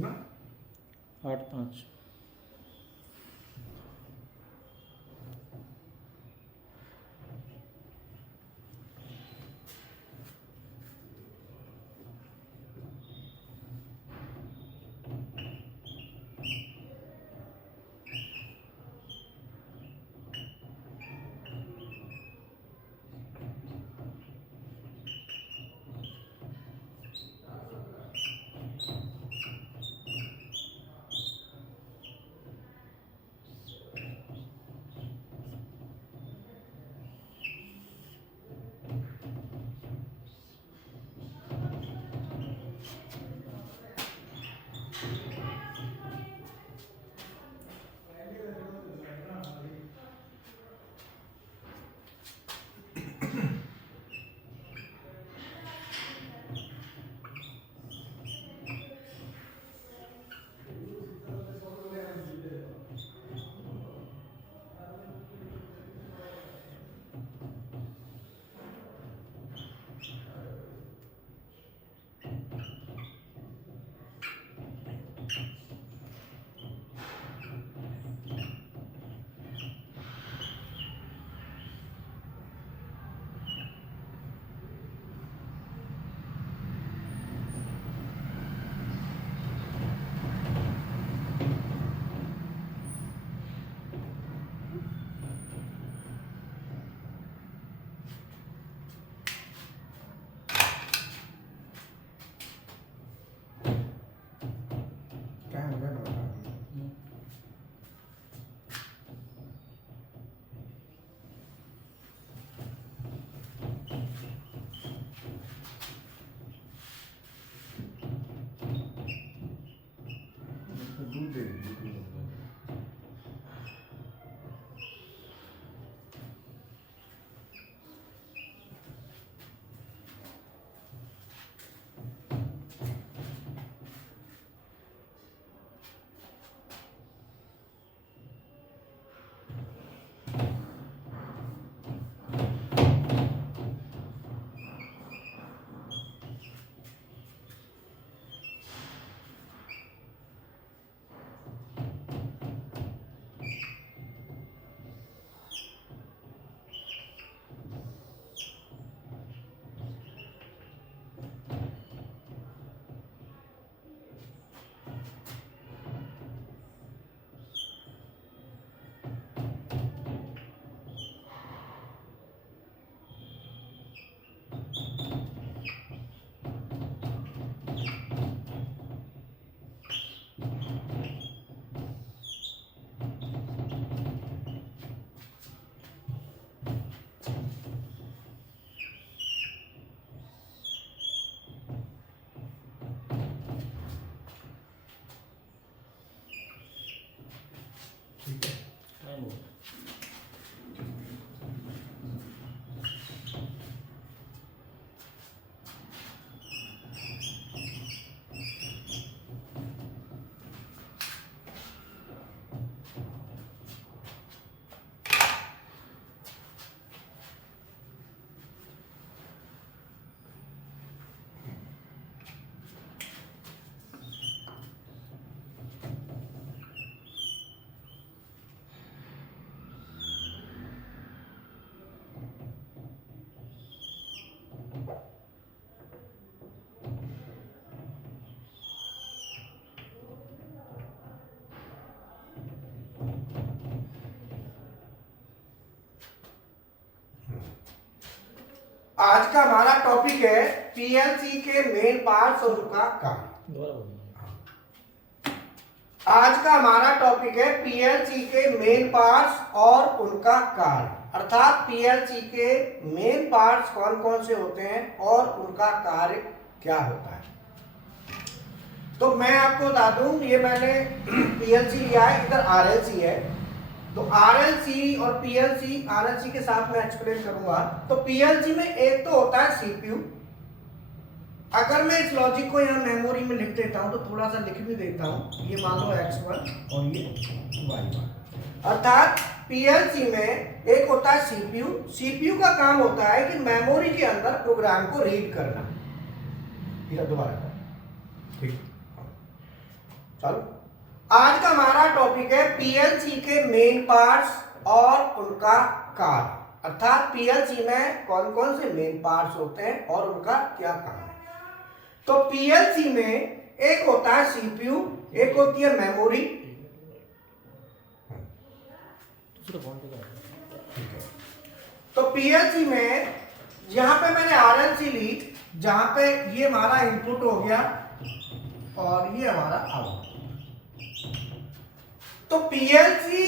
कितना? 8-5। क्या हो गया बता? दूध दे दीजिए। ठीक है। आज का हमारा टॉपिक है पीएलसी के मेन पार्ट्स और उनका कार्य। आज का हमारा टॉपिक है पीएलसी के मेन पार्ट्स और उनका कार्य, अर्थात पीएलसी के मेन पार्ट्स कौन कौन से होते हैं और उनका कार्य क्या होता है। तो मैं आपको बता दूं, ये मैंने पीएलसी लिया है, इधर आरएलसी है। तो आरएलसी और पीएलसी, आरएलसी के साथ मैं एक्सप्लेन करूंगा। तो पीएलसी में एक तो होता है सीपीयू। अगर मैं इस लॉजिक को यहाँ मेमोरी में लिख देता हूं तो थोड़ा सा लिख भी देता हूं, ये मान लो x1 और ये y1। अर्थात पीएलसी में एक होता है सीपीयू। सीपीयू का काम होता है कि मेमोरी के अंदर प्रोग्राम को रीड करना। दोबारा ठीक। चलो, आज का हमारा टॉपिक है पीएलसी के मेन पार्ट्स और उनका कार्य, अर्थात पीएलसी में कौन कौन से मेन पार्ट्स होते हैं और उनका क्या काम है। तो पीएलसी में एक होता है सीपीयू, एक होती है मेमोरी। तो पीएलसी में यहां पे मैंने आरएलसी ली, जहां पे ये हमारा इनपुट हो गया और ये हमारा आउटपुट। तो पीएलसी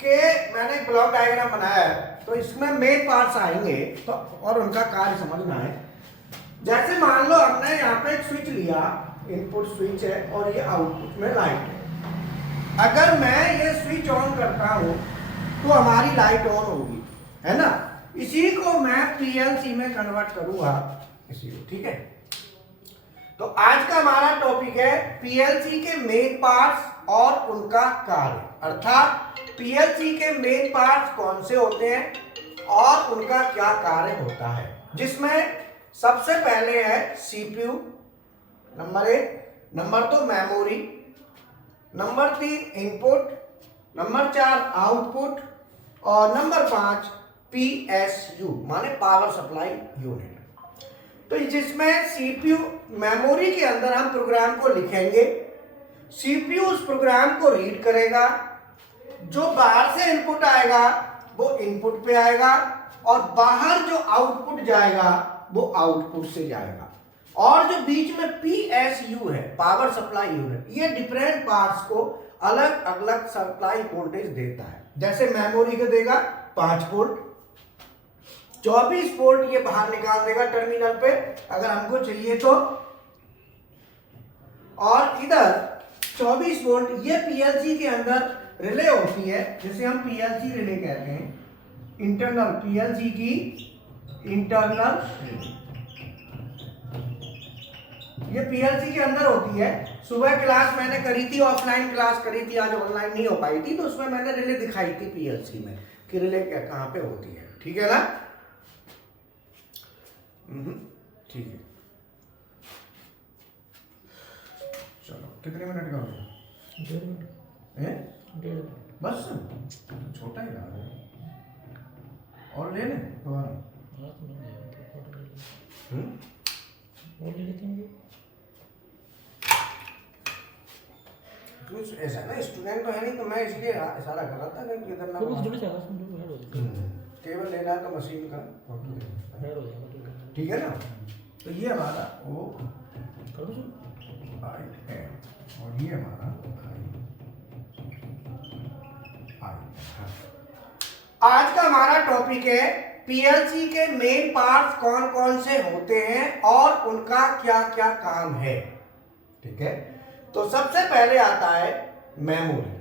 के मैंने एक ब्लॉक डायग्राम बनाया है, तो इसमें मेन पार्ट्स आएंगे तो और उनका कार्य समझना है। जैसे मान लो हमने यहाँ पे एक स्विच लिया, इनपुट स्विच है और ये आउटपुट में लाइट है। अगर मैं ये स्विच ऑन करता हूं तो हमारी लाइट ऑन होगी, है ना। इसी को मैं पीएलसी में कन्वर्ट करूंगा, इसी को, ठीक है। तो आज का हमारा टॉपिक है पीएलसी के मेन पार्ट्स और उनका कार्य, अर्थात पीएलसी के मेन पार्ट्स कौन से होते हैं और उनका क्या कार्य होता है, जिसमें सबसे पहले है CPU, number 1, number 2 memory, number 3 input, number 4 output और नंबर 5 पीएसयू माने पावर सप्लाई यूनिट। तो जिसमें सीपीयू मेमोरी के अंदर हम प्रोग्राम को लिखेंगे, सीपीयू उस प्रोग्राम को रीड करेगा, जो बाहर से इनपुट आएगा वो इनपुट पे आएगा और बाहर जो आउटपुट जाएगा वो आउटपुट से जाएगा। और जो बीच में पीएसयू है, पावर सप्लाई यूनिट, ये डिफरेंट पार्ट्स को अलग अलग सप्लाई वोल्टेज देता है। जैसे मेमोरी को देगा 5 वोल्ट, 24 वोल्ट ये बाहर निकाल देगा टर्मिनल पे अगर हमको चाहिए तो, और इधर 24 वोल्ट ये पीएलसी के अंदर रिले होती है, जिसे हम पीएलसी रिले कहते हैं, इंटरनल पीएलसी की इंटरनल, ये पीएलसी के अंदर होती है। सुबह क्लास मैंने करी थी, ऑफलाइन क्लास करी थी, आज ऑनलाइन नहीं हो पाई थी, तो उसमें मैंने रिले दिखाई थी पीएलसी में कि रिले कहां पे होती है, ठीक है ना। ठीक है, चलो कितने मिनट का हो गया? 1.5 मिनट। हैं? बस छोटा ही रहा है, और ले लें दोबारा। और ले लेते हैं। ऐसा ना स्टूडेंट तो है नहीं, तो मैं इसलिए इशारा कर रहा था कि इधर ना केवल लेना है तो मशीन का ठीक है ना। तो ये हमारा वो आई है और ये हमारा आई। आज का हमारा टॉपिक है पीएलसी के मेन पार्ट्स कौन कौन से होते हैं और उनका क्या क्या काम है, ठीक है। तो सबसे पहले आता है मेमोरी।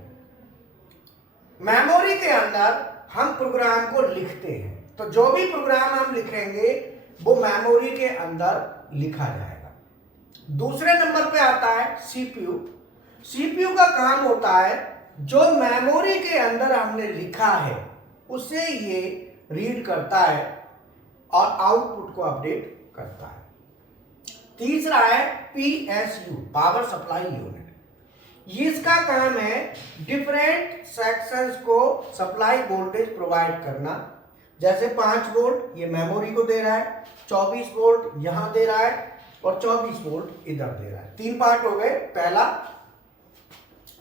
मेमोरी के अंदर हम प्रोग्राम को लिखते हैं, तो जो भी प्रोग्राम हम लिखेंगे वो मेमोरी के अंदर लिखा जाएगा। दूसरे नंबर पे आता है सीपीयू। सीपीयू का काम होता है जो मेमोरी के अंदर हमने लिखा है उसे ये रीड करता है और आउटपुट को अपडेट करता है। तीसरा है पीएसयू, पावर सप्लाई यूनिट। इसका काम है डिफरेंट सेक्शंस को सप्लाई वोल्टेज प्रोवाइड करना। जैसे 5 वोल्ट ये मेमोरी को दे रहा है, 24 वोल्ट यहां दे रहा है और 24 वोल्ट इधर दे रहा है। 3 पार्ट हो गए। पहला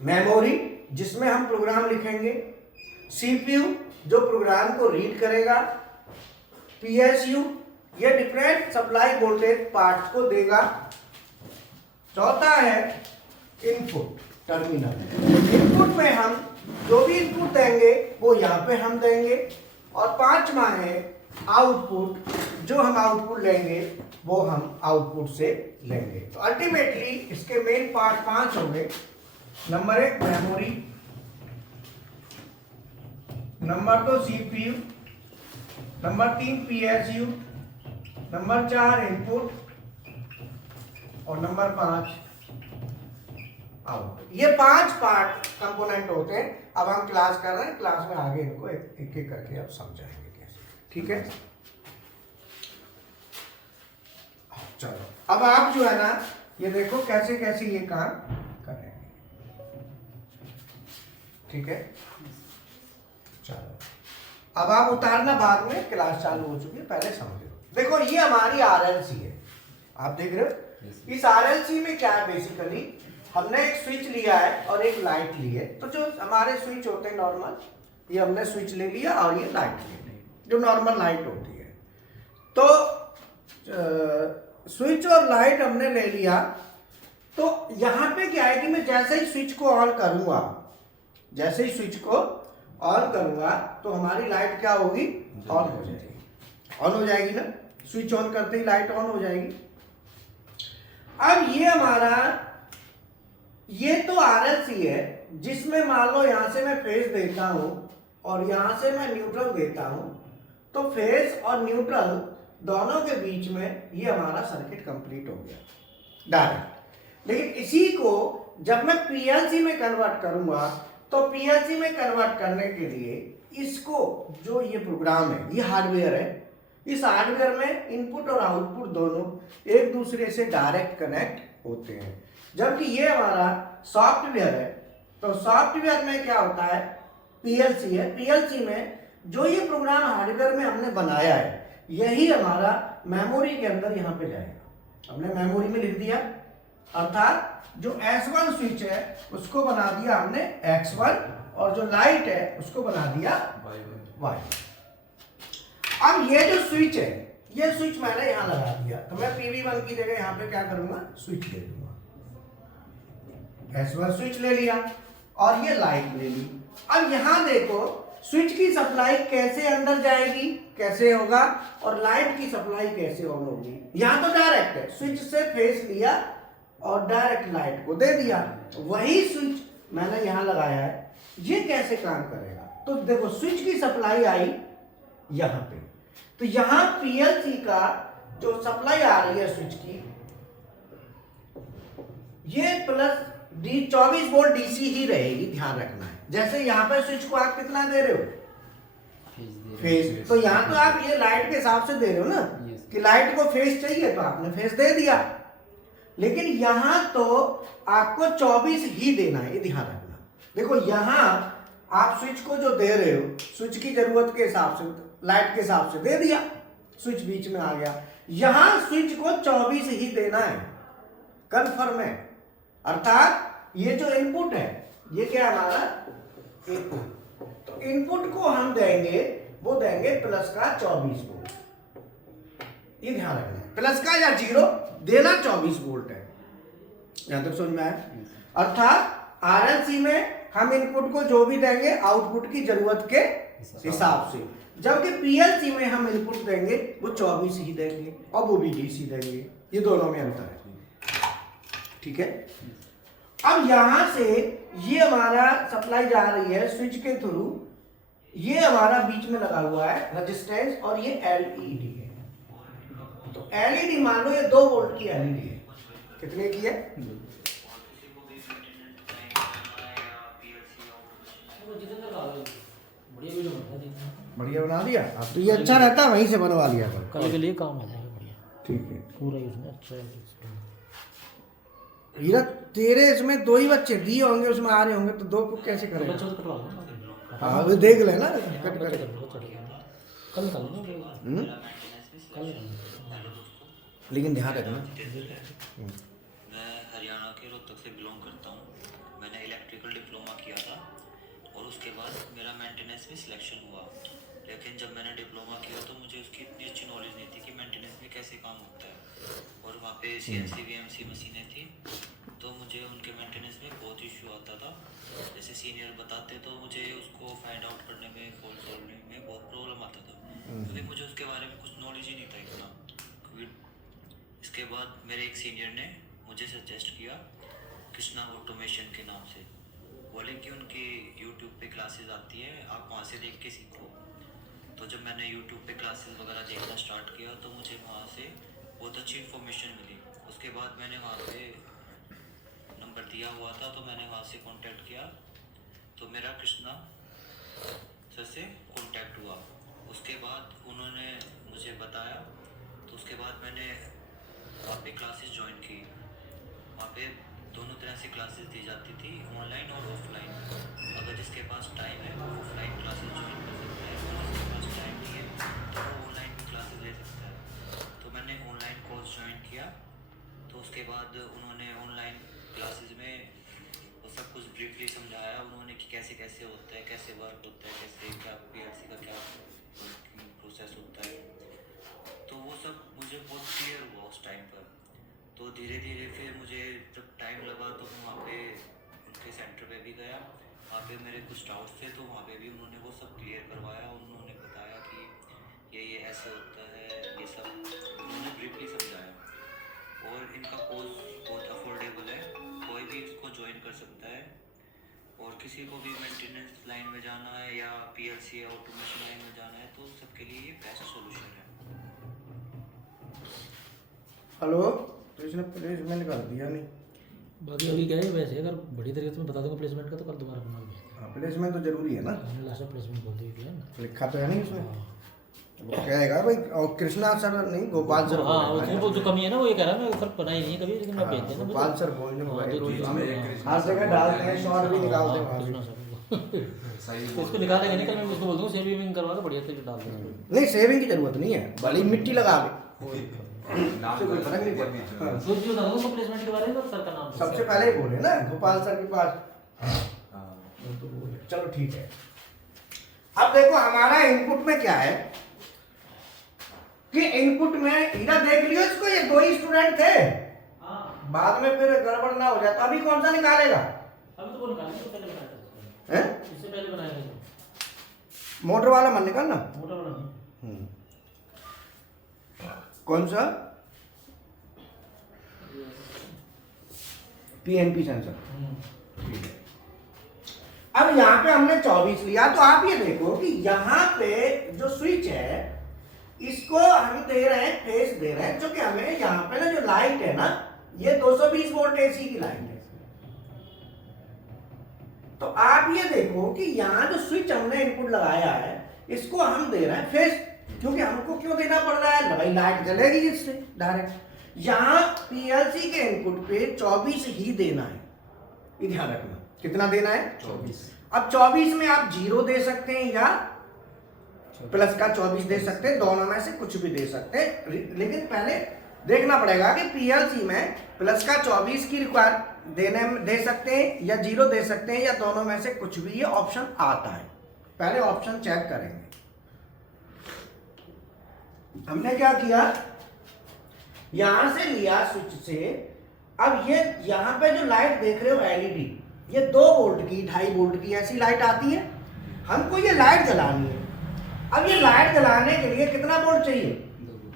मेमोरी जिसमें हम प्रोग्राम लिखेंगे, सीपीयू जो प्रोग्राम को रीड करेगा, पीएसयू ये डिफरेंट सप्लाई वोल्टेज पार्ट्स को देगा। चौथा है इनपुट टर्मिनल। इनपुट में हम जो भी इनपुट देंगे वो यहाँ पे हम देंगे। और पांचवा है आउटपुट, जो हम आउटपुट लेंगे वो हम आउटपुट से लेंगे। तो अल्टीमेटली इसके मेन पार्ट 5 हो गए। Number 1 memory, number 2 CPU, number 3 PSU, number 4 input और नंबर 5 आउटपुट। ये 5 पार्ट कंपोनेंट होते हैं। अब हम क्लास कर रहे हैं, क्लास में आगे इनको एक एक करके अब समझाएंगे कैसे, ठीक है। चलो अब आप जो है ना ये देखो कैसे कैसे ये काम करें। ठीक है, चलो अब आप उतारना बाद में, क्लास चालू हो चुकी है, पहले समझो। देखो ये हमारी आरएलसी है, आप देख रहे हो। इस आरएलसी में क्या है, बेसिकली हमने एक स्विच लिया है और एक लाइट ली है। तो जो हमारे स्विच होते हैं नॉर्मल, ये हमने स्विच ले लिया और ये लाइट ले ली, जो नॉर्मल लाइट होती है। तो स्विच और लाइट हमने ले लिया। तो यहाँ पे क्या है कि मैं जैसे ही स्विच को ऑन करूंगा, जैसे ही स्विच को ऑन करूंगा तो हमारी लाइट क्या होगी, ऑन हो जाएगी। ऑन हो जाएगी ना, स्विच ऑन करते ही लाइट ऑन हो जाएगी। अब ये हमारा, ये तो आरएलसी है जिसमें मान लो यहां से मैं फेज देता हूं और यहां से मैं न्यूट्रल देता हूं, तो फेज और न्यूट्रल दोनों के बीच में ये हमारा सर्किट कंप्लीट हो गया डायरेक्ट। लेकिन इसी को जब मैं पीएलसी में कन्वर्ट करूंगा, तो पीएलसी में कन्वर्ट करने के लिए इसको, जो ये प्रोग्राम है, ये हार्डवेयर है, इस हार्डवेयर में इनपुट और आउटपुट दोनों एक दूसरे से डायरेक्ट कनेक्ट होते हैं। जबकि ये हमारा सॉफ्टवेयर है, तो सॉफ्टवेयर में क्या होता है, पीएलसी है, पीएलसी में जो ये प्रोग्राम हार्डवेयर में हमने बनाया है, यही हमारा मेमोरी के अंदर यहाँ पे जाएगा। हमने मेमोरी में लिख दिया, अर्थात जो S1 स्विच है उसको बना दिया हमने X1 और जो लाइट है उसको बना दिया Y। अब ये जो स्विच है, ये स्विच मैंने यहां लगा दिया, तो मैं PV1 की जगह यहां पे क्या करूंगा, स्विच ले लूंगा। S1 स्विच ले लिया और ये लाइट ले ली। अब यहां देखो स्विच की सप्लाई कैसे अंदर जाएगी, कैसे होगा, और लाइट की सप्लाई कैसे ऑन होगी। यहां तो डायरेक्ट है, स्विच से फेस लिया और डायरेक्ट लाइट को दे दिया। वही स्विच मैंने यहां लगाया है, ये कैसे काम करेगा। तो देखो स्विच की सप्लाई आई यहां पे, तो यहां पीएलसी का जो सप्लाई आ रही है स्विच की, ये प्लस 24 वोल्ट डीसी ही रहेगी, ध्यान रखना है। जैसे यहाँ पे स्विच को आप कितना दे रहे हो, फेज, तो यहाँ तो आप ये लाइट के हिसाब से दे रहे हो ना, कि लाइट को फेज चाहिए तो आपने फेज दे दिया। लेकिन यहाँ तो आपको 24 ही देना है, ये ध्यान रखना। देखो यहाँ आप स्विच को जो दे रहे हो, स्विच की जरूरत के हिसाब से, लाइट के हिसाब से दे दिया, स्विच बीच में आ गया। यहाँ स्विच को 24 ही देना है, कन्फर्म है। अर्थात ये जो इनपुट है, ये क्या है हमारा इनपुट, तो इनपुट को हम देंगे, वो देंगे प्लस का 24 वोल्ट। ये ध्यान रखना है, प्लस का या जीरो देना 24 वोल्ट है। यहां तक समझ में आया। अर्थात आरएलसी में हम इनपुट को जो भी देंगे आउटपुट की जरूरत के हिसाब से, जबकि पीएलसी में हम इनपुट देंगे वो 24 ही देंगे और वो भी डीसी देंगे। ये दोनों में अंतर है, ठीक है। अब यहां से ये हमारा सप्लाई जा रही है स्विच के थ्रू, ये हमारा बीच में लगा हुआ है रेजिस्टेंस, और ये एलईडी है। तो एलईडी मान लो ये 2 वोल्ट की एलईडी है, कितने की है, बढ़िया बना दिया आप तो। ये अच्छा रहता है, वहीं से बनवा लिया कल के लिए काम आ जाएगा, बढ़िया, ठीक है। पूरा ही उसमें अच्छा है। हीरा तेरे इसमें 2 ही बच्चे दिए होंगे, उसमें आ रहे होंगे, तो 2 को कैसे करेंगे। बच्चों को कटवा लो ना, हाँ वो देख लेना, कट बच्चे कर। कर लो, चढ़ गया कल कर लो, कल कर लो। लेकिन ध्यान रखना, मैं हरियाणा के रोहतक से बिलोंग करता हूँ। मैंने इलेक्ट्रिकल डिप्लोमा किया था और उसके बाद मेरा मेंटेनेंस में सिलेक्शन हुआ। लेकिन जब मैंने डिप्लोमा किया तो मुझे उसकी इतनी अच्छी नॉलेज नहीं थी कि मेंटेनेंस में कैसे काम होता है। और वहाँ पे CNC VMC मशीनें थी, तो मुझे उनके मेंटेनेंस में बहुत इशू आता था। जैसे सीनियर बताते तो मुझे उसको फाइंड आउट करने में, फॉल्ट सोल्विंग में बहुत प्रॉब्लम आता था, क्योंकि मुझे उसके बारे में कुछ नॉलेज ही नहीं था इतना। इसके बाद मेरे एक सीनियर ने मुझे सजेस्ट किया कृष्णा ऑटोमेशन के नाम से, बोले कि उनकी यूट्यूब पे क्लासेस आती है, आप वहाँ से देख के सीखो। तो जब मैंने यूट्यूब पे क्लासेस वगैरह देखना स्टार्ट किया तो मुझे वहाँ से बहुत अच्छी इन्फॉर्मेशन मिली। उसके बाद मैंने वहाँ पे नंबर दिया हुआ था, तो मैंने वहाँ से कांटेक्ट किया, तो मेरा कृष्णा सर से कांटेक्ट हुआ। उसके बाद उन्होंने मुझे बताया, तो उसके बाद मैंने वहाँ पे क्लासेस ज्वाइन की। वहाँ पे दोनों तरह से क्लासेस दी जाती थी, ऑनलाइन और ऑफलाइन। अगर जिसके बाद उन्होंने ऑनलाइन क्लासेस में वो सब कुछ ब्रीफली समझाया उन्होंने कि कैसे कैसे होता है, कैसे वर्क होता है, कैसे क्या पीएलसी का क्या प्रोसेस होता है। तो वो सब मुझे बहुत क्लियर हुआ उस टाइम पर। तो धीरे धीरे फिर मुझे जब टाइम लगा तो मैं वहाँ पे उनके सेंटर पे भी गया। वहाँ पे मेरे कुछ डाउट्स थे तो वहाँ पे भी उन्होंने वो सब क्लियर करवाया। उन्होंने बताया कि ये ऐसे होता है, ये सब उन्होंने ब्रीफली समझाया। और इनका कोर्स बहुत अफोर्डेबल है, कोई भी इसको ज्वाइन कर सकता है। और किसी को भी मेंटेनेंस लाइन में जाना है या पीएलसी या ऑटोमेशन लाइन में जाना है तो सबके लिए ये बेस्ट सोल्यूशन है। हेलो, तो इसने प्लेसमेंट कर दिया नहीं। बाकी अभी क्या है, वैसे अगर बड़ी तरीके से मैं बता दूंगा प्लेसमेंट का तो कल दोबारा बना लूँगा। हाँ, प्लेसमेंट तो जरूरी है ना, हमने लास्ट प्लेसमेंट बोल दी है ना, लिखा तो है नहीं उसमें। वो कहेगा भाई, और कृष्णा सर नहीं, गोपाल सर हाँ वो बोलेगा। वो जो कमी है ना वो ये कह रहा है, मैं फर्क बनाई नहीं है कभी, लेकिन मैं भेज देना गोपाल सर बोलने हाँ, मोबाइल तो रोज चीज़ हम में हर जगह डालते हैं, शॉर्ट भी निकालते हैं वहाँ कृष्णा पे। सर को। तो इसको निकालेंगे नहीं, कल मैं उसको बोल दूँगा सेविंग करवा के बढ़िया तरीके डाल देंगे। नहीं, सेविंग की जरूरत नहीं है, भले मिट्टी लगा के उससे कोई फर्क नहीं पड़ता। हाँ। तो जो बता दूँगा प्लेसमेंट के बारे में, सर का नाम सबसे पहले ही बोले ना गोपाल सर के पास। चलो ठीक है। अब देखो हमारा इनपुट में क्या है कि इनपुट में इधर देख लियो इसको, ये 2 ही स्टूडेंट थे। बाद में फिर गड़बड़ ना हो जाए। तो अभी कौन सा निकालेगा? अभी तो वो निकालेंगे, तो पहले बनाया हैं? इससे पहले बनाएंगे मोटर वाला मन निकालना। मोटा वाला नहीं। कौन सा? PNP sensor. ठीक है। अब यहाँ पे हमने 24 लिया, तो आप ये देखो कि यहाँ पे जो स्विच है इसको हम दे रहे हैं, फेस दे रहे हैं, जो कि हमें यहाँ पे ना जो लाइट है ना, ये 220 वोल्ट एसी की लाइट है। तो आप ये देखो कि यहाँ जो स्विच हमने इनपुट लगाया है इसको हम दे रहे हैं फेस, क्योंकि हमको क्यों देना पड़ रहा है भाई, लाइट जलेगी इससे डायरेक्ट। यहाँ पीएलसी के इनपुट पे 24 ही देना है, ये ध्यान रखना। कितना देना है? 24। अब 24 में आप 0 दे सकते हैं या प्लस का 24 दे सकते हैं, दोनों में से कुछ भी दे सकते हैं। लेकिन पहले देखना पड़ेगा कि पीएलसी में प्लस का 24 की रिक्वायर दे सकते हैं या 0 दे सकते हैं या दोनों में से कुछ भी, ये ऑप्शन आता है। पहले ऑप्शन चेक करेंगे। हमने क्या किया, यहां से लिया स्विच से। अब ये यहां पे जो लाइट देख रहे हो एलईडी, ये 2 वोल्ट की 2.5 वोल्ट की ऐसी लाइट आती है। हमको ये लाइट जलानी है। अब ये लाइट जलाने के लिए कितना वोल्ट चाहिए?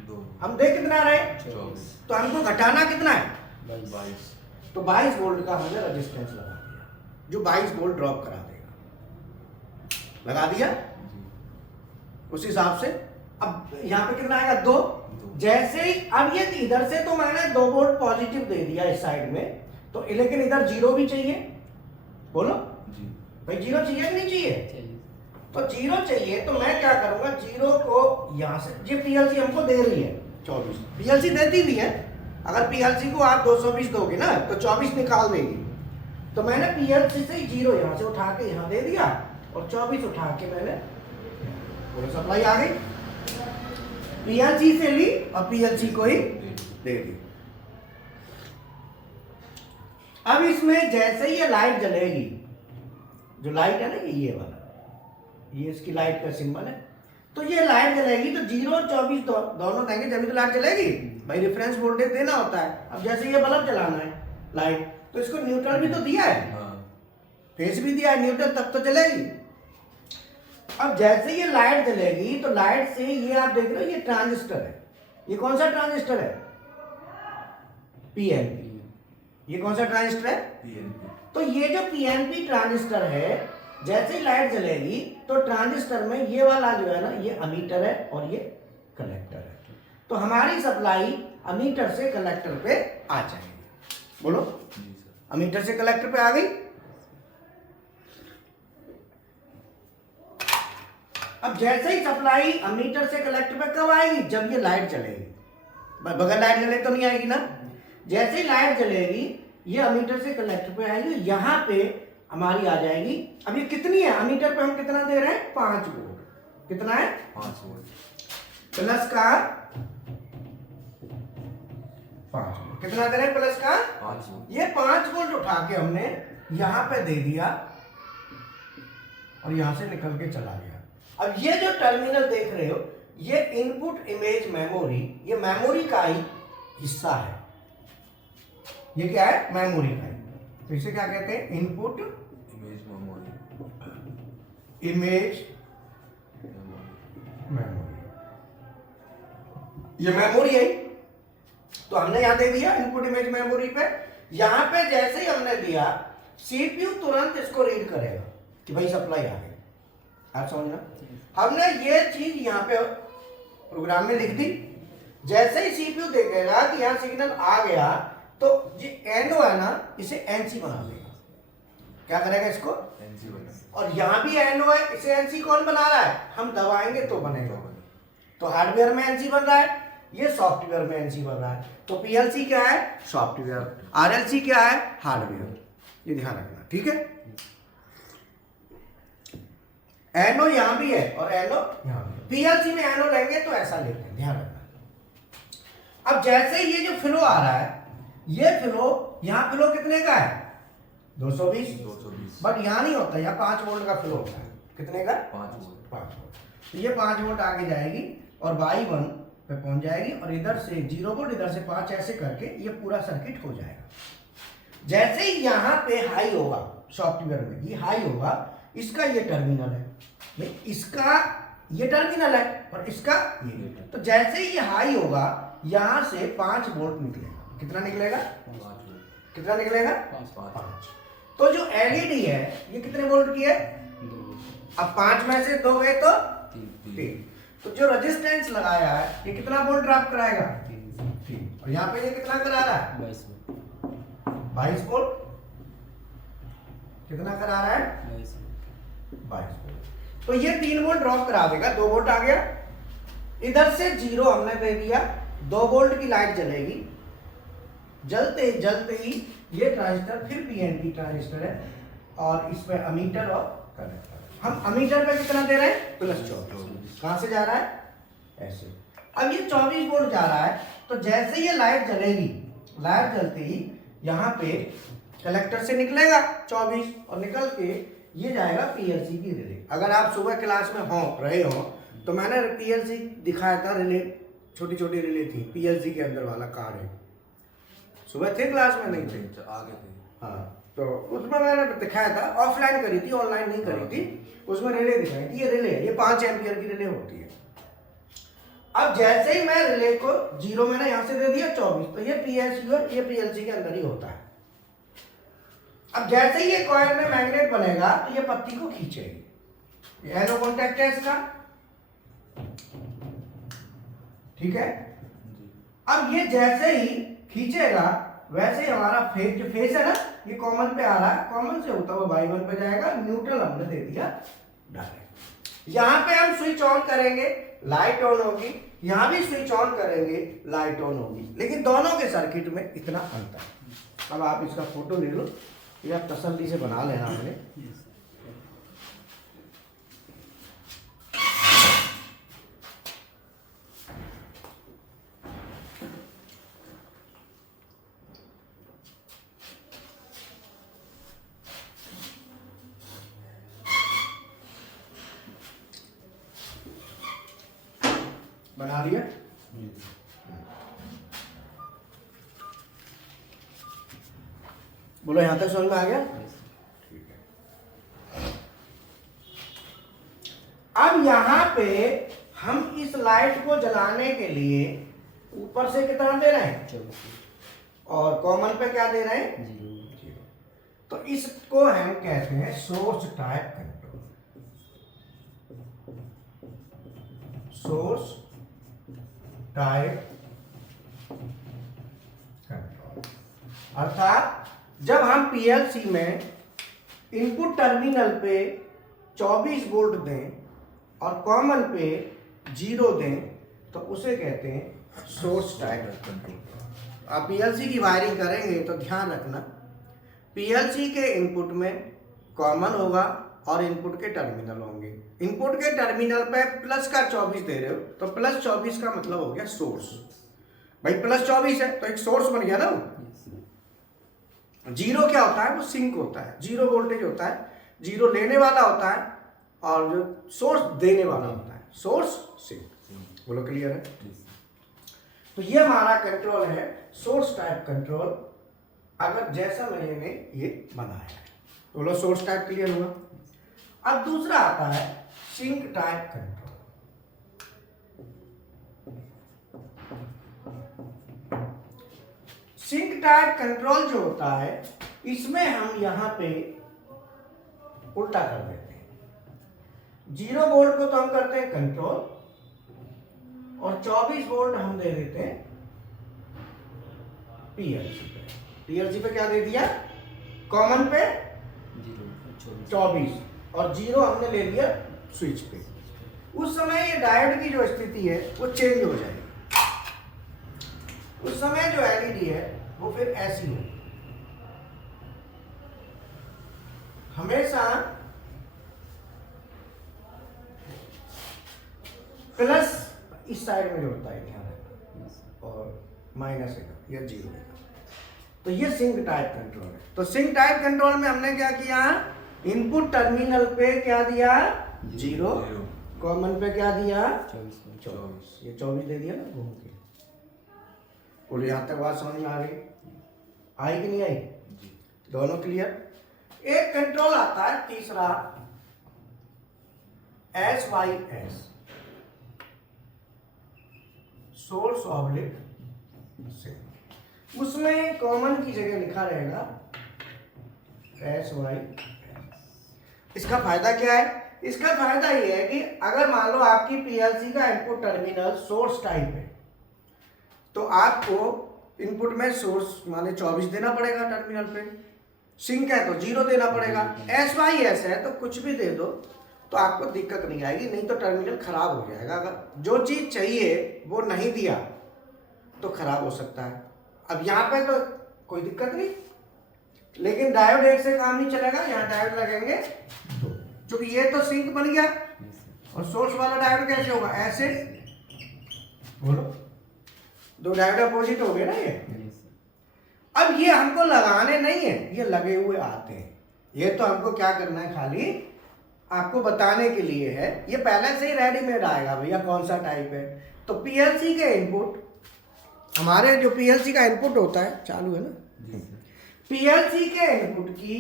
2। हम देख कितना रहे, 24। तो हमको घटाना कितना है? 22। तो 22 वोल्ट का हमने रेजिस्टेंस लगा दिया, जो 22 वोल्ट ड्रॉप करा देगा। लगा दिया उस हिसाब से। अब यहाँ पे कितना आएगा? 2। जैसे ही अब ये इधर से तो मैंने 2 वोल्ट पॉजिटिव दे दिया इस साइड में, तो लेकिन इधर 0 भी चाहिए। बोलो भाई, 0 चाहिए कि नहीं चाहिए? तो 0 चाहिए, तो मैं क्या करूंगा, 0 को यहां से, ये पीएलसी हमको दे रही है 24, पीएलसी देती भी है। अगर पीएलसी को आप 220 दोगे ना तो 24 निकाल देगी। तो मैंने पीएलसी से 0 यहां से उठा के यहां दे दिया और 24 उठा के मैंने पूरा सप्लाई आ गई, पीएलसी से ली और पीएलसी को ही दे दी। अब इसमें जैसे ही ये लाइट जलेगी, जो लाइट है ना ये वाला, ये इसकी लाइट का सिंबल है, तो ये लाइट जलेगी तो 0 और 24 दोनों देंगे जब तो लाइट जलेगी भाई। रेफरेंस वोल्टेज देना होता है। अब जैसे ये बल्ब जलाना है लाइट, तो इसको न्यूट्रल भी तो दिया है, फेस भी दिया है, न्यूट्रल तब तो जलेगी। अब जैसे ये लाइट जलेगी तो लाइट से ये आप देख रहे हो ये ट्रांजिस्टर है। ये कौन सा ट्रांजिस्टर है? पीएनपी। ये कौन सा ट्रांजिस्टर है? पीएनपी। तो ये जो पीएनपी ट्रांजिस्टर है, जैसे ही लाइट जलेगी तो ट्रांजिस्टर में ये वाला जो है ना, ये अमीटर है और ये कलेक्टर है। तो हमारी सप्लाई अमीटर से कलेक्टर पे आ जाएगी। बोलो, अमीटर से कलेक्टर पे आ गई। अब जैसे ही सप्लाई अमीटर से कलेक्टर पे कब आएगी? जब ये लाइट जलेगी। बगैर लाइट जले तो नहीं आएगी ना। जैसे ही लाइट जलेगी ये अमीटर से कलेक्टर पे आएगी, यहां पे हमारी आ जाएगी। अब ये कितनी है? अमीटर पे हम कितना दे रहे हैं? 5 वोल्ट। कितना है? 5 वोल्ट। प्लस का 5 वोल्ट। कितना दे रहे हैं प्लस का? 5 वोल्ट। ये 5 वोल्ट उठा के हमने यहां पे दे दिया और यहां से निकल के चला गया। अब ये जो टर्मिनल देख रहे हो, ये इनपुट इमेज मेमोरी, ये मेमोरी का ही हिस्सा है। ये क्या है? मेमोरी का ही। तो इसे क्या कहते हैं? Input image memory. Image memory, ये मेमोरी है। तो हमने यहां दे दिया इनपुट इमेज मेमोरी पे। यहां पे जैसे ही हमने दिया, सीपीयू तुरंत इसको रीड करेगा कि भाई सप्लाई आ गई। आप समझना, हमने ये चीज यहां पे प्रोग्राम में लिख दी। जैसे ही सीपीयू देखेगा कि यहां सिग्नल आ गया, तो ये एनओ है ना, इसे एनसी बना देगा। क्या करेगा इसको? एनसी बना। और यहां भी एनओ है, इसे एनसी कौन बना रहा है? हम दबाएंगे तो बनेगा। तो हार्डवेयर में एनसी बन रहा है, ये सॉफ्टवेयर में एनसी बन रहा है। तो पीएलसी क्या है? सॉफ्टवेयर। आरएलसी क्या है? हार्डवेयर। ये ध्यान रखना, ठीक है। एनओ यहां भी है और एनओ यहां भी। पीएलसी में एनओ लेंगे तो ऐसा लेते हैं, ध्यान रखना। अब जैसे ये जो फ्लो आ रहा है, ये फ्लो, यहां फ्लो कितने का है? 220। बट यहां नहीं होता, यहां 5 वोल्ट का फ्लो होता है। कितने का? 5 वोल्ट। 5 वोल्ट। तो ये 5 वोल्ट आगे जाएगी और Y1 पे पहुंच जाएगी और इधर से 0 वोल्ट, इधर से 5, ऐसे करके ये पूरा सर्किट हो जाएगा। जैसे ही यहाँ पे हाई होगा, सॉफ्टवेयर में ये हाई होगा, इसका ये टर्मिनल है, नहीं इसका ये टर्मिनल है और इसका ये। तो जैसे ही ये हाई होगा, यहाँ से 5 वोल्ट निकलेगा। कितना निकलेगा? 5 वोल्ट। कितना निकलेगा? 5। तो जो एलईडी है ये कितने वोल्ट की है? अब 5 में से 2 गए तो 3। तो जो रेजिस्टेंस लगाया है ये कितना वोल्ट ड्रॉप कराएगा? 3। और यहाँ पे ये कितना करा रहा है? 22 वोल्ट। कितना करा रहा है? 22 वोल्ट। तो ये 3 वोल्ट ड्रॉप करा देगा, 2 वोल्ट आ गया। इधर से 0 हमने दे दिया, 2 वोल्ट की लाइट जलेगी। जलते ही ये ट्रांजिस्टर फिर पीएनपी ट्रांजिस्टर है और इसमें अमीटर और कनेक्टर। हम अमीटर पे कितना दे रहे हैं? +24। कहां से जा रहा है? ऐसे। अब ये 24 वोल्ट जा रहा है। तो जैसे ये लाइट जलेगी, लाइट जलते ही यहाँ पे कलेक्टर से निकलेगा 24 और निकल के ये जाएगा पीएलसी की रिले। अगर आप सुबह क्लास में रहे हो तो मैंने पीएलसी दिखाया था, रिले छोटी छोटी रिले थी, पीएलसी के अंदर वाला कार्ड है। सुबह थे क्लास में? नहीं थे, आगे थे। हाँ, तो उसमें मैंने दिखाया था, ऑफलाइन करी थी, ऑनलाइन नहीं करी थी। उसमें रिले दिखाई थी, ये रिले है, ये 5 एम्पियर की रिले होती है। अब जैसे ही मैं रिले को 0 मैंने यहां से दे दिया 24, तो ये पीएलसी और ये पीएलसी के अंदर ही होता है। अब जैसे ही ये कॉइल में मैग्नेट बनेगा तो ये पत्ती को खींचेगी। ये एनो कॉन्टैक्ट है इसका, ठीक है। अब ये जैसे ही खींचेगा वैसे ही हमारा फेज, जो फेज है ना, ये कॉमन पे आ रहा है, कॉमन से होता हुआ Y1 पे जाएगा। न्यूट्रल हमने दे दिया डायरेक्ट। यहाँ पे हम स्विच ऑन करेंगे, लाइट ऑन होगी, यहाँ भी स्विच ऑन करेंगे, लाइट ऑन होगी। लेकिन दोनों के सर्किट में इतना अंतर है। अब आप इसका फोटो ले लो, ये आप तसल्ली से बना लेना हमने। बना लिया? बोलो यहां तक समझ में आ गया? ठीक है। अब यहां पे हम इस लाइट को जलाने के लिए ऊपर से कितना दे रहे हैं? और कॉमन पे क्या दे रहे हैं? 0। तो इसको हम कहते हैं source type control. Source type control अर्थात जब हम पीएलसी में इनपुट टर्मिनल पे 24 वोल्ट दें और कॉमन पे 0 दें तो उसे कहते हैं सोर्स टाइप कंट्रोल। आप पीएलसी की वायरिंग करेंगे तो ध्यान रखना, पीएलसी के इनपुट में कॉमन होगा और इनपुट के टर्मिनल होंगे। इनपुट के टर्मिनल पे प्लस का 24 दे रहे हो तो +24 का मतलब हो गया सोर्स। भाई +24 है तो एक सोर्स बन गया ना वो। जीरो क्या होता है, वो सिंक होता है, जीरो वोल्टेज होता है, जीरो लेने वाला होता है और जो सोर्स देने वाला होता है, सोर्स सिंक। बोलो क्लियर है? तो ये हमारा कंट्रोल है सोर्स टाइप कंट्रोल, अगर जैसा मैंने ये बनाया है। बोलो सोर्स टाइप क्लियर हुआ। अब दूसरा आता है sink type control. Sink type control जो होता है, इसमें हम यहां पे उल्टा कर देते हैं। 0 वोल्ट को तो हम करते हैं कंट्रोल और 24 वोल्ट हम दे देते हैं पीएलसी पे। पीएलसी पे क्या दे दिया, कॉमन पे 24 और 0 हमने ले लिया स्विच पे। उस समय ये डायोड की जो स्थिति है वो चेंज हो जाएगी। उस समय जो एलईडी है वो फिर ऐसी होगी। हमेशा प्लस इस साइड में जोड़ता है, ध्यान रखना, और माइनस है या 0 है। तो ये सिंक टाइप कंट्रोल है। तो सिंक टाइप कंट्रोल में हमने क्या किया, इनपुट टर्मिनल पे क्या दिया 0, कॉमन पे क्या दिया 24। ये 24 दे दिया ना घूम के। और यहाँ तक बात समझ में आ गई? आई कि नहीं आई? दोनों क्लियर। एक कंट्रोल आता है तीसरा SYS, सोर्स ऑब्लिक सिंक। उसमें कॉमन की जगह लिखा रहेगा SYS। इसका फायदा क्या है? इसका फायदा ये है कि अगर मान लो आपकी पीएलसी का इनपुट टर्मिनल सोर्स टाइप है तो आपको इनपुट में सोर्स माने 24 देना पड़ेगा टर्मिनल पे। सिंक है तो 0 देना पड़ेगा। SYS है तो कुछ भी दे दो तो आपको दिक्कत नहीं आएगी, नहीं तो टर्मिनल खराब हो जाएगा। अगर जो चीज चाहिए वो नहीं दिया तो खराब हो सकता है। अब यहाँ पे तो कोई दिक्कत नहीं, लेकिन डायोड एक से काम नहीं चलेगा, यहाँ डायोड लगेंगे तो, क्योंकि ये तो सिंक बन गया। और सोर्स वाला डायोड कैसे होगा, ऐसे। बोलो, दो डायोड अपोजिट हो गए ना ये। अब ये हमको लगाने नहीं है, ये लगे हुए आते हैं। ये तो हमको क्या करना है, खाली आपको बताने के लिए है। ये पहले से ही रेडीमेड आएगा भैया कौन सा टाइप है। तो पीएलसी के इनपुट, हमारे जो पीएलसी का इनपुट होता है, चालू है ना, पीएलसी के इनपुट की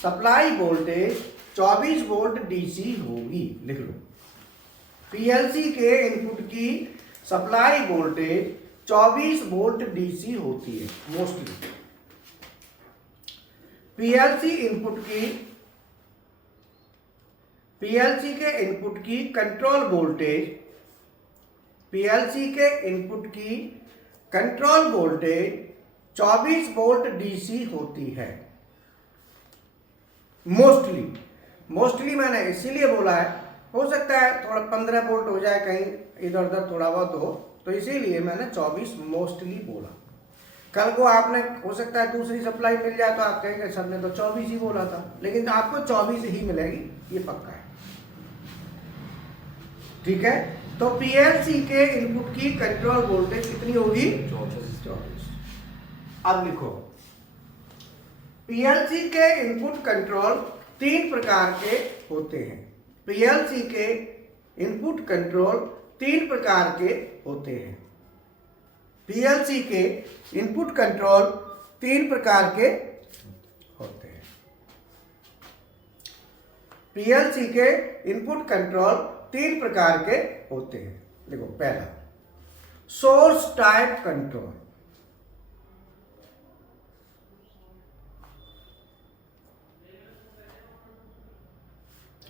सप्लाई वोल्टेज 24 वोल्ट डीसी होगी। लिख लो, पीएलसी के इनपुट की सप्लाई वोल्टेज 24 वोल्ट डीसी होती है मोस्टली। पीएलसी के इनपुट की कंट्रोल वोल्टेज, पीएलसी के इनपुट की कंट्रोल वोल्टेज 24 वोल्ट डीसी होती है मोस्टली मैंने इसीलिए बोला है, हो सकता है थोड़ा 15 वोल्ट हो जाए, कहीं इधर उधर थोड़ा बहुत हो, तो इसीलिए मैंने 24 मोस्टली बोला। कल को आपने हो सकता है दूसरी सप्लाई मिल जाए तो आप कहेंगे सर ने तो 24 ही बोला था, लेकिन आपको 24 ही मिलेगी, ये पक्का है। ठीक है, तो पीएलसी के इनपुट की कंट्रोल वोल्टेज कितनी होगी 24। अब लिखो, पीएलसी के इनपुट कंट्रोल 3 प्रकार के होते हैं। पीएलसी के इनपुट कंट्रोल 3 प्रकार के होते हैं। पीएलसी के इनपुट कंट्रोल 3 प्रकार के होते हैं। पीएलसी के इनपुट कंट्रोल 3 प्रकार के होते हैं। देखो, पहला सोर्स टाइप कंट्रोल।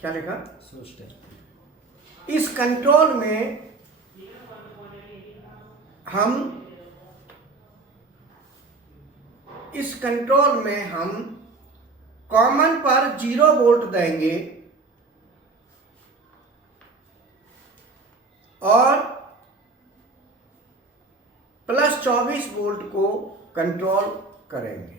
क्या लिखा? Source type. इस कंट्रोल में हम कॉमन पर 0 वोल्ट देंगे और प्लस 24 वोल्ट को कंट्रोल करेंगे।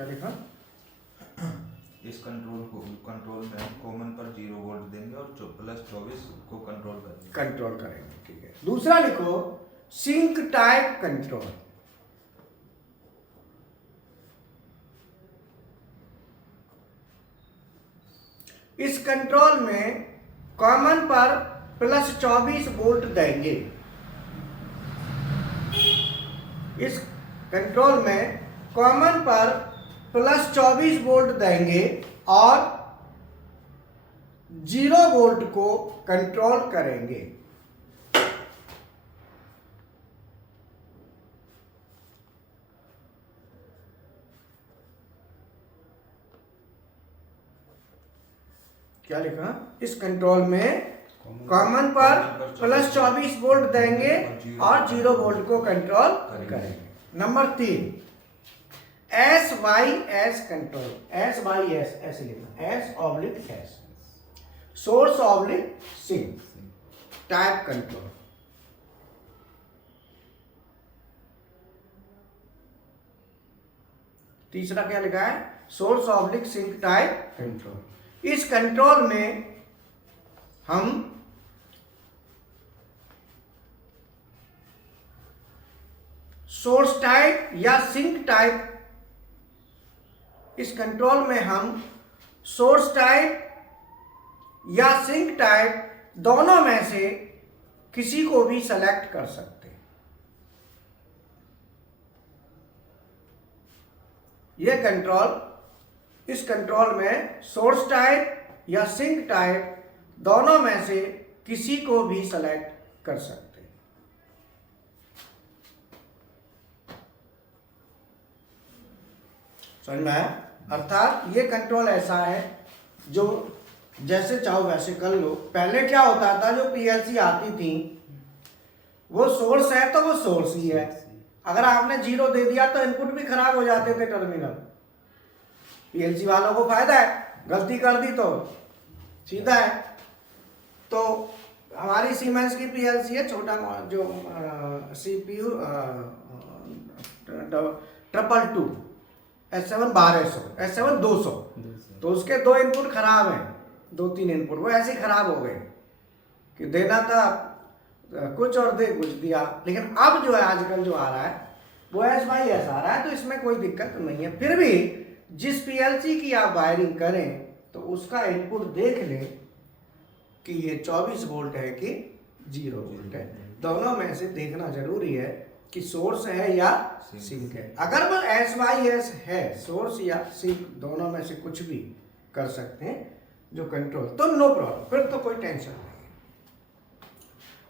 क्या लिखा? इस कंट्रोल में हम कॉमन पर 0 वोल्ट देंगे और +24 को कंट्रोल करेंगे। कंट्रोल करेंगे, ठीक है। दूसरा लिखो सिंक टाइप कंट्रोल। इस कंट्रोल में कॉमन पर +24 वोल्ट देंगे। इस कंट्रोल में कॉमन पर +24 वोल्ट देंगे और 0 वोल्ट को कंट्रोल करेंगे। क्या लिखा? इस कंट्रोल में कॉमन पर +24 वोल्ट देंगे और 0 वोल्ट को कंट्रोल करेंगे। Number 3 SYS control. SYS ऐसे लिखना, S/S, सोर्स/सिंक टाइप कंट्रोल। तीसरा क्या लिखा है? सोर्स/सिंक टाइप कंट्रोल। इस कंट्रोल में हम सोर्स टाइप या सिंक टाइप, इस कंट्रोल में हम सोर्स टाइप या सिंक टाइप दोनों में से किसी को भी सेलेक्ट कर सकते हैं। यह कंट्रोल, इस कंट्रोल में सोर्स टाइप या सिंक टाइप दोनों में से किसी को भी सेलेक्ट कर सकते हैं। समझ में आया? अर्थात ये कंट्रोल ऐसा है जो जैसे चाहो वैसे कर लो। पहले क्या होता था, जो पीएलसी आती थी वो सोर्स है तो वो सोर्स ही है, अगर आपने 0 दे दिया तो इनपुट भी खराब हो जाते थे टर्मिनल। पीएलसी वालों को फायदा है, गलती कर दी तो सीधा है। तो हमारी सीमेंस की पीएलसी है, छोटा जो CPU 222 S7 1200 S7 200, तो उसके 2 इनपुट खराब हैं, 2-3 इनपुट वो ऐसे ही खराब हो गए कि देना था कुछ और दे कुछ दिया। लेकिन अब जो है आजकल जो आ रहा है वो SYS आ रहा है, तो इसमें कोई दिक्कत नहीं है। फिर भी जिस पीएलसी की आप वायरिंग करें तो उसका इनपुट देख लें कि ये 24 वोल्ट है कि 0 वोल्ट है। दोनों में से देखना जरूरी है कि सोर्स है या सिंक है। अगर वो SYS है, सोर्स या सिंक दोनों में से कुछ भी कर सकते हैं जो कंट्रोल, तो नो प्रॉब्लम, फिर तो कोई टेंशन नहीं है।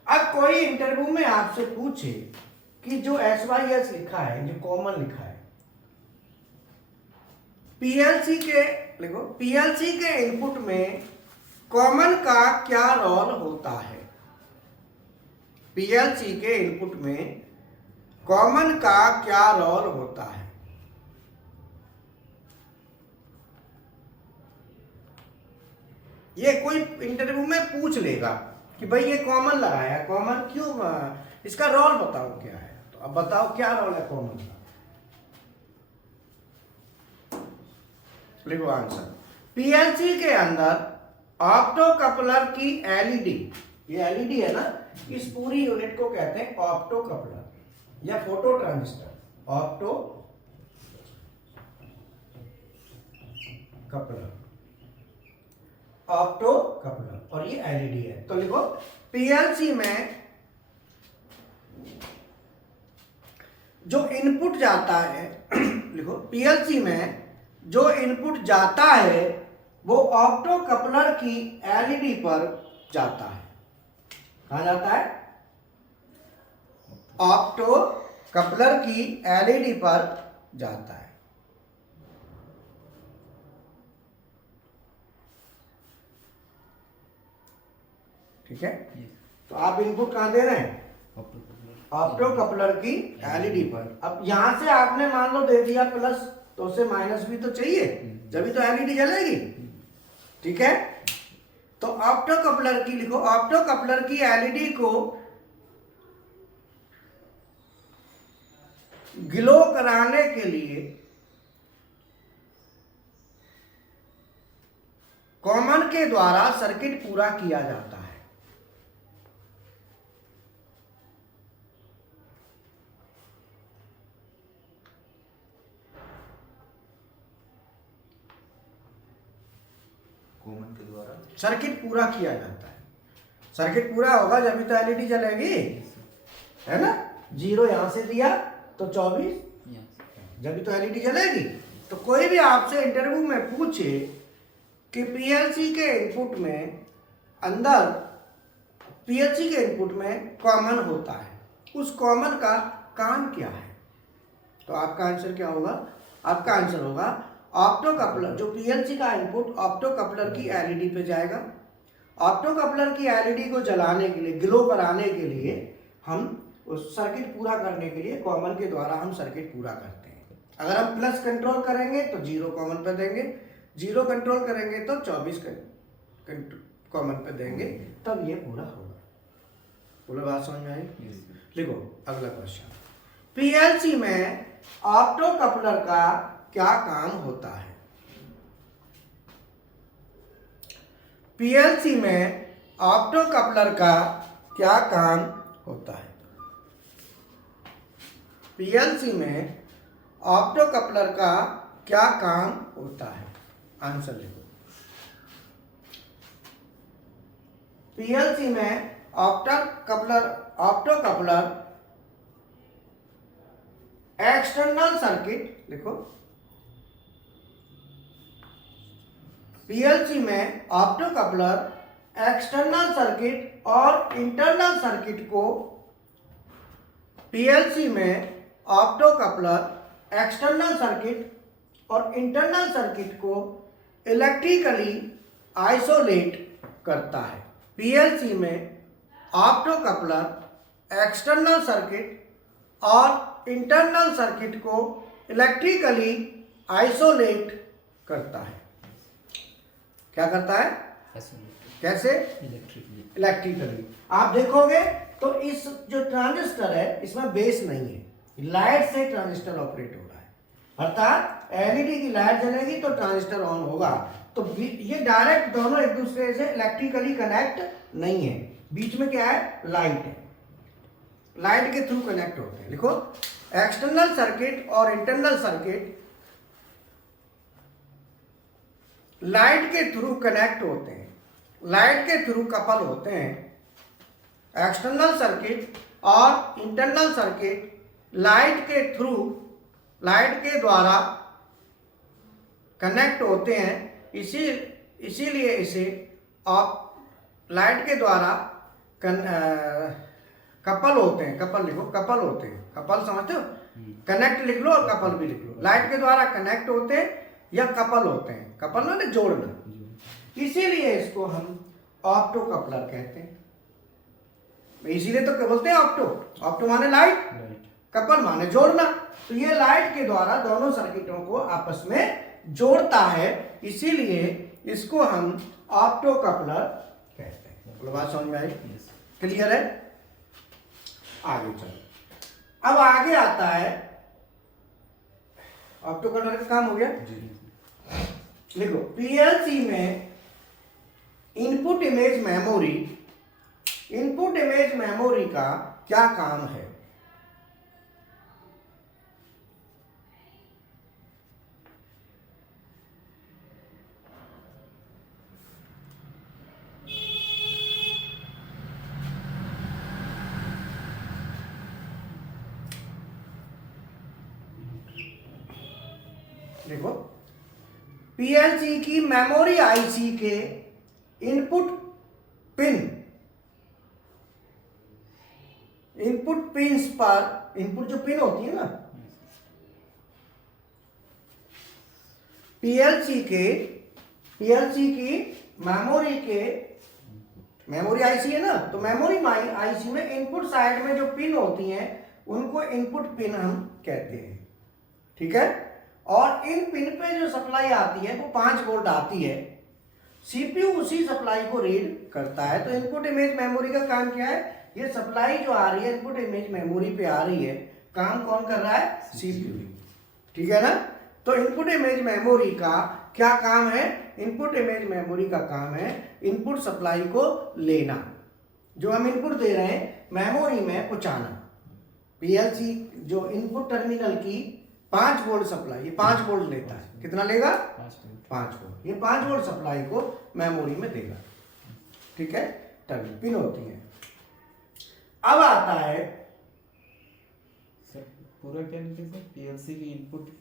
अब कोई इंटरव्यू में आपसे पूछे कि जो SYS लिखा है, जो कॉमन लिखा है, पीएलसी के देखो, पीएलसी के इनपुट में कॉमन का क्या रोल होता है? पीएलसी के इनपुट में कॉमन का क्या रोल होता है? ये कोई इंटरव्यू में पूछ लेगा कि भाई ये कॉमन लगाया है, कॉमन क्यों, इसका रोल बताओ क्या है। तो अब बताओ क्या रोल है कॉमन का। लिखो आंसर। पीएलसी के अंदर ऑप्टो कपलर की एलईडी, ये एलईडी है ना, इस पूरी यूनिट को कहते हैं ऑप्टो कपलर या photo transistor. Opto coupler, opto coupler, और ये एलईडी है। तो लिखो पीएलसी में जो इनपुट जाता है लिखो पीएलसी में जो इनपुट जाता है वो ऑप्टो कपलर की एलईडी पर जाता है। कहां जाता है? ऑप्टो कपलर की एलईडी पर जाता है। ठीक है, तो आप इनपुट कहां दे रहे हैं? ऑप्टो कपलर की एलईडी पर। अब यहां से आपने मान लो दे दिया प्लस, तो उसे माइनस भी तो चाहिए, जब तो एलईडी जलेगी। ठीक है, तो ऑप्टो कपलर की लिखो, ऑप्टो कपलर की एलईडी को ग्लो कराने के लिए कॉमन के द्वारा सर्किट पूरा किया जाता है। कॉमन के द्वारा सर्किट पूरा किया जाता है। सर्किट पूरा होगा जब तो एलईडी जलेगी, है ना। 0 यहां से दिया तो 24, जब तो एलईडी जलेगी। तो कोई भी आपसे इंटरव्यू में पूछे कि पीएलसी के इनपुट में अंदर पीएलसी के इनपुट में कॉमन होता है, उस कॉमन का काम क्या है, तो आपका आंसर क्या होगा? आपका आंसर होगा ऑप्टो कपलर। जो पीएलसी का इनपुट ऑप्टो कपलर की एलईडी पे जाएगा। ऑप्टो कपलर की एलईडी को जलाने के लिए, ग्लो कराने के लिए, हम उस सर्किट पूरा करने के लिए कॉमन के द्वारा हम सर्किट पूरा करते हैं। अगर हम प्लस कंट्रोल करेंगे तो 0 कॉमन पे देंगे, 0 कंट्रोल करेंगे तो 24 कॉमन पे देंगे, तब ये पूरा होगा। बोलो बात समझ में आई? लिखो अगला क्वेश्चन। पीएलसी में ऑप्टो कपलर का क्या काम होता है? पीएलसी में ऑप्टो कपलर का क्या काम होता है? पीएलसी में ऑप्टो कपलर का क्या काम होता है? आंसर लिखो। पीएलसी में ऑप्टो कपलर एक्सटर्नल सर्किट, लिखो। पीएलसी में ऑप्टो कपलर एक्सटर्नल सर्किट और इंटरनल सर्किट को, पीएलसी में ऑप्टो कपलर एक्सटर्नल सर्किट और इंटरनल सर्किट को इलेक्ट्रिकली आइसोलेट करता है। पीएलसी में ऑप्टो कपलर एक्सटर्नल सर्किट और इंटरनल सर्किट को इलेक्ट्रिकली आइसोलेट करता है। क्या करता है? कैसे? इलेक्ट्रिकली। आप देखोगे तो इस जो ट्रांजिस्टर है इसमें बेस नहीं है, लाइट से ट्रांजिस्टर ऑपरेट हो रहा है। अर्थात एलईडी की लाइट जलेगी तो ट्रांजिस्टर ऑन होगा। तो ये डायरेक्ट दोनों एक दूसरे से इलेक्ट्रिकली कनेक्ट नहीं है। बीच में क्या है? लाइट है। लाइट के थ्रू कनेक्ट होते हैं। लिखो, एक्सटर्नल सर्किट और इंटरनल सर्किट लाइट के थ्रू कनेक्ट होते हैं, लाइट के थ्रू कपल होते हैं। एक्सटर्नल सर्किट और इंटरनल सर्किट लाइट के थ्रू, लाइट के द्वारा कनेक्ट होते हैं। इसीलिए इसे आप लाइट के द्वारा कपल होते हैं। कपल लिखो, कपल होते हैं। कपल समझते हो? कनेक्ट लिख लो और कपल भी लिख लो। लाइट के द्वारा कनेक्ट होते हैं या कपल होते हैं। कपल माने जोड़ना, इसीलिए इसको हम ऑप्टो कपलर कहते हैं। इसीलिए तो बोलते हैं ऑप्टो। ऑप्टो माने लाइट, कपल माने जोड़ना। तो ये लाइट के द्वारा दोनों सर्किटों को आपस में जोड़ता है, इसीलिए इसको हम ऑप्टो कपलर कहते हैं। बात समझ में आई? क्लियर है? आगे चलो। अब आगे आता है, ऑप्टो कपलर का काम हो गया। लिखो, पीएलसी में input image memory, input image memory का क्या काम है? देखो, पीएलसी की मेमोरी आईसी के इनपुट पिन, इनपुट पिंस पर, इनपुट जो पिन होती है ना, पीएलसी की मेमोरी के, मेमोरी आईसी है ना, तो मेमोरी आईसी में इनपुट साइड में जो पिन होती हैं उनको इनपुट पिन हम कहते हैं। ठीक है? और इन पिन पे जो सप्लाई आती है वो 5 वोल्ट आती है। सीपीयू उसी सप्लाई को रीड करता है। तो इनपुट इमेज मेमोरी का काम क्या है? ये सप्लाई जो आ रही है इनपुट इमेज मेमोरी पे आ रही है, काम कौन कर रहा है? सीपीयू। ठीक है ना? तो इनपुट इमेज मेमोरी का क्या काम है? इनपुट इमेज मेमोरी का काम है इनपुट सप्लाई को लेना, जो हम इनपुट दे रहे हैं मेमोरी में पहुंचाना। पीएलसी जो इनपुट टर्मिनल की 5 वोल्ट सप्लाई, ये 5 वोल्ट लेता है, कितना लेगा? 5 वोल्ट। ये 5 वोल्ट सप्लाई को मेमोरी में देगा, ठीक है, टर्मिनल पिन होती है। अब आता है सर पूरा क्या लिखे सर? पीएलसी की इनपुट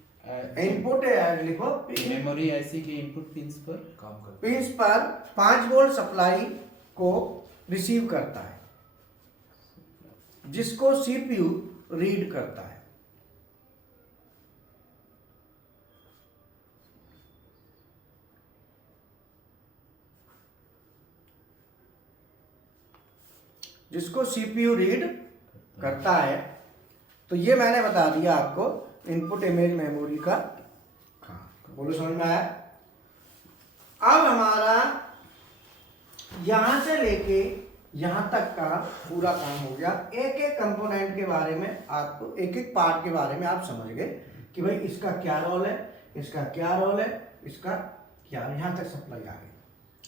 लिखो, मेमोरी आईसी के इनपुट पिंस पर काम करता पिंस पर 5 वोल्ट सप्लाई को रिसीव करता है, जिसको सीपीयू रीड करता है। जिसको सीपीयू रीड करता है। तो ये मैंने बता दिया आपको इनपुट इमेज मेमोरी का। हाँ, बोलो समझ में आया? अब हमारा यहां से लेके यहां तक का पूरा काम हो गया। एक एक कंपोनेंट के बारे में आपको, एक एक पार्ट के बारे में आप समझ गए कि भाई इसका क्या रोल है, इसका क्या रोल है, इसका क्या, यहां तक सप्लाई आ गई।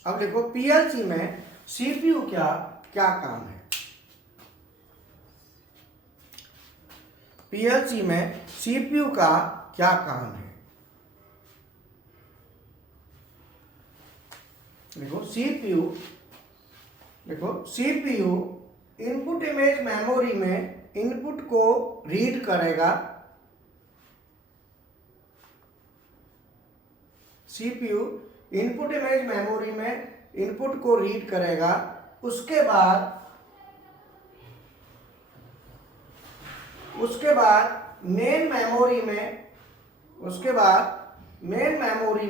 अब देखो पीएलसी में सीपीयू क्या क्या काम है। पीएलसी में सीपीयू का क्या काम है? देखो सीपीयू इनपुट इमेज मेमोरी में इनपुट को रीड करेगा। सीपीयू इनपुट इमेज मेमोरी में इनपुट को रीड करेगा। उसके बाद मेन मेमोरी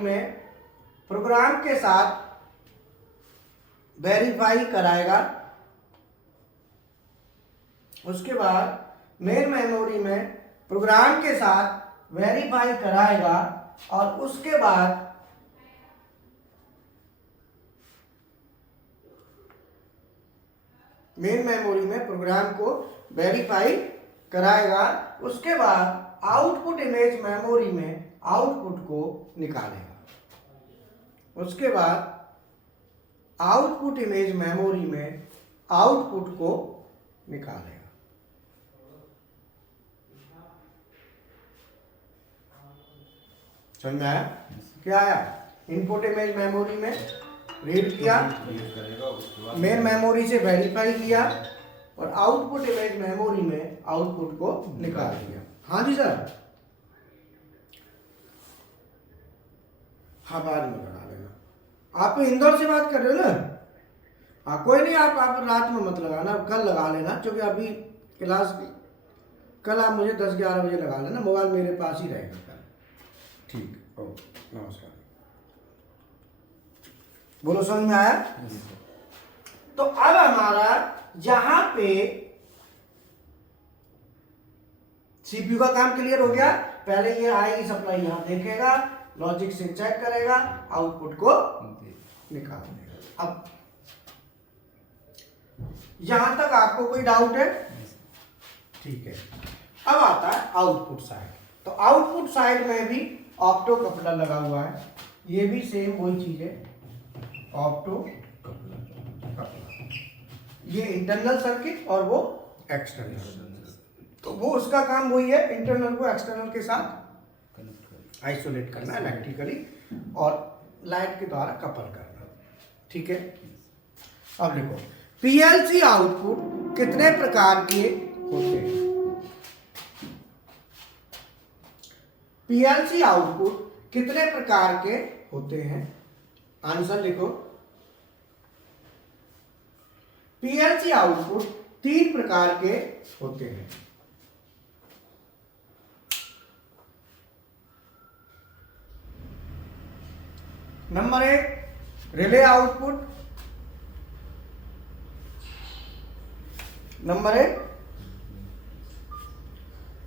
में प्रोग्राम के साथ वेरीफाई कराएगा। उसके बाद मेन मेमोरी में प्रोग्राम के साथ वेरीफाई कराएगा और उसके बाद मेन मेमोरी में प्रोग्राम को वेरीफाई कराएगा। उसके बाद आउटपुट इमेज मेमोरी में आउटपुट को निकालेगा। उसके बाद आउटपुट इमेज मेमोरी में आउटपुट को निकालेगा। समझ में आया? क्या आया? इनपुट इमेज मेमोरी में रीड किया, करेगा, उसके बाद मेन मेमोरी से वेरीफाई किया और आउटपुट इमेज मेमोरी में आउटपुट को निकाल दिया। हाँ जी सर, हाँ बाद में लगा लेना। आप इंदौर से बात कर रहे हो ना? हाँ कोई नहीं, आप रात में मत लगाना, कल लगा लेना, क्योंकि अभी क्लास कल आप मुझे 10-11 बजे लगा लेना, मोबाइल मेरे पास ही रहेगा कल। ठीक, ओके, नमस्कार। बोलो समझ में आया? तो अब हमारा जहां पे सीपीयू का काम क्लियर हो गया। पहले ये आएगी सप्लाई, यहां देखेगा, लॉजिक से चेक करेगा, आउटपुट को निकाल देगा। अब यहां तक आपको कोई डाउट है? ठीक है। अब आता है आउटपुट साइड। तो आउटपुट साइड में भी ऑप्टो कपलर लगा हुआ है। ये भी सेम वही चीज है, ऑप्टो कपलर। ये इंटरनल सर्किट और वो एक्सटर्नल। तो वो उसका काम वही है, इंटरनल को एक्सटर्नल के साथ आइसोलेट करना इलेक्ट्रिकली और लाइट के द्वारा कपल करना। ठीक है। अब देखो पीएलसी आउटपुट कितने प्रकार के होते हैं? पीएलसी आउटपुट कितने प्रकार के होते हैं? आंसर लिखो। पीएलसी आउटपुट 3 प्रकार के होते हैं। Number 1 relay output. Number 1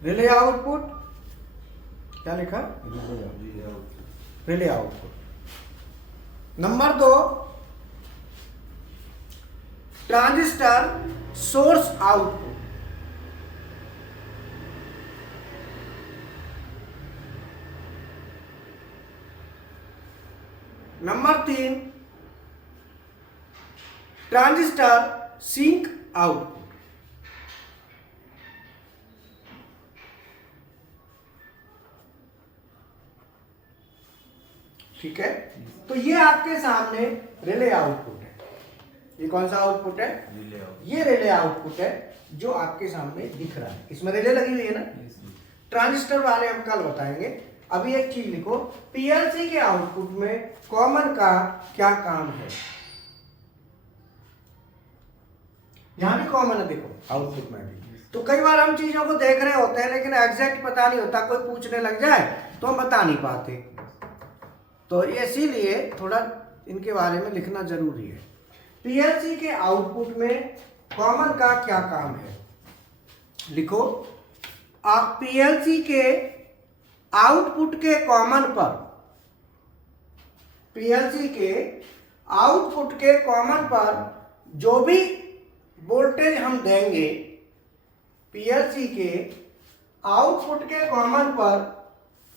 relay output, क्या लिखा? Relay output. Number 2 transistor source output. ऑफ थीम ट्रांजिस्टर सिंक आउटपुट। ठीक है, तो ये आपके सामने रिले आउटपुट है। ये कौन सा आउटपुट है? Relay out. ये रिले आउटपुट है जो आपके सामने दिख रहा है। इसमें रिले लगी हुई है ना। ट्रांजिस्टर वाले हम कल बताएंगे। अभी एक चीज लिखो, पीएलसी के आउटपुट में कॉमन का क्या काम है। यहां भी कॉमन है, देखो आउटपुट में भी। तो कई बार हम चीजों को देख रहे होते हैं लेकिन एग्जैक्ट पता नहीं होता, कोई पूछने लग जाए तो हम बता नहीं पाते। तो इसीलिए थोड़ा इनके बारे में लिखना जरूरी है। पीएलसी के आउटपुट में कॉमन का क्या काम है, लिखो। पीएलसी के आउटपुट के कॉमन पर, पीएलसी के आउटपुट के कॉमन पर जो भी वोल्टेज हम देंगे, पीएलसी के आउटपुट के कॉमन पर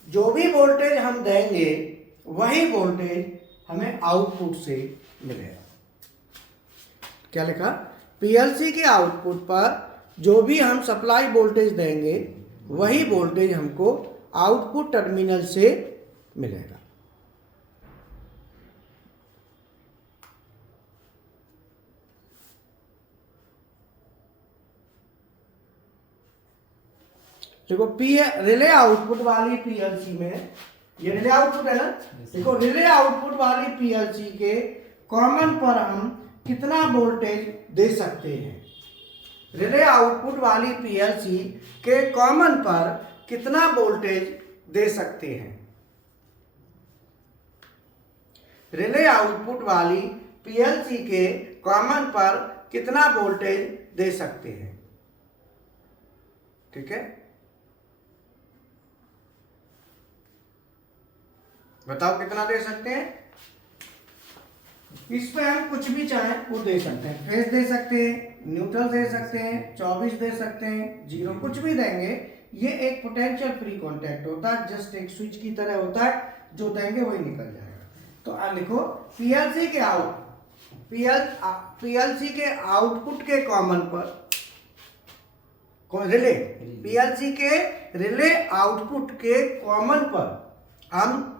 जो भी वोल्टेज हम देंगे वही वोल्टेज हमें आउटपुट से मिलेगा। क्या लिखा? पीएलसी के आउटपुट पर जो भी हम सप्लाई वोल्टेज देंगे वही वोल्टेज हमको आउटपुट टर्मिनल से मिलेगा। देखो रिले आउटपुट वाली पीएलसी में, ये रिले आउटपुट है ना। देखो रिले आउटपुट वाली पीएलसी के कॉमन पर हम कितना वोल्टेज दे सकते हैं। रिले आउटपुट वाली पीएलसी के कॉमन पर कितना वोल्टेज दे सकते हैं। रिले आउटपुट वाली पीएलसी के कॉमन पर कितना वोल्टेज दे सकते हैं। ठीक है, बताओ कितना दे सकते हैं। इस पे हम कुछ भी चाहें वो दे सकते हैं। फेज दे सकते हैं, न्यूट्रल दे सकते हैं, 24 दे सकते हैं, 0 कुछ भी देंगे। ये एक पोटेंशियल फ्री कॉन्टैक्ट होता है, जस्ट एक स्विच की तरह होता है, जो देंगे वही निकल जाएगा। तो लिखो पीएलसी के आउटपुट के कॉमन पर रिले, पीएलसी के रिले आउटपुट के कॉमन पर हम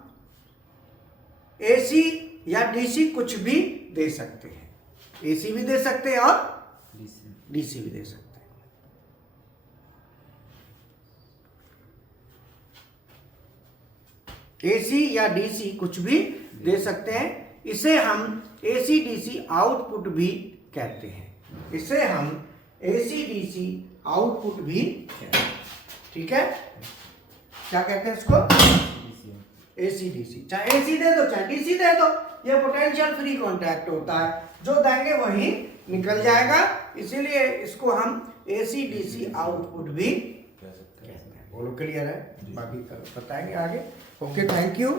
एसी या डीसी कुछ भी दे सकते हैं। एसी भी दे सकते हैं और डीसी भी दे सकते हैं। एसी या डीसी कुछ भी दे सकते हैं। इसे हम एसी डीसी आउटपुट भी कहते हैं। इसे हम एसी डीसी आउटपुट भी कहते हैं। ठीक है, क्या कहते हैं इसको? AC DC. चाहे एसी दे दो चाहे डीसी दे दो, ये पोटेंशियल फ्री कॉन्टैक्ट होता है, जो देंगे वही निकल जाएगा। इसीलिए इसको हम एसी डीसी आउटपुट भी कहते हैं। बोलो क्लियर है? बाकी बताएंगे आगे। Okay, thank you.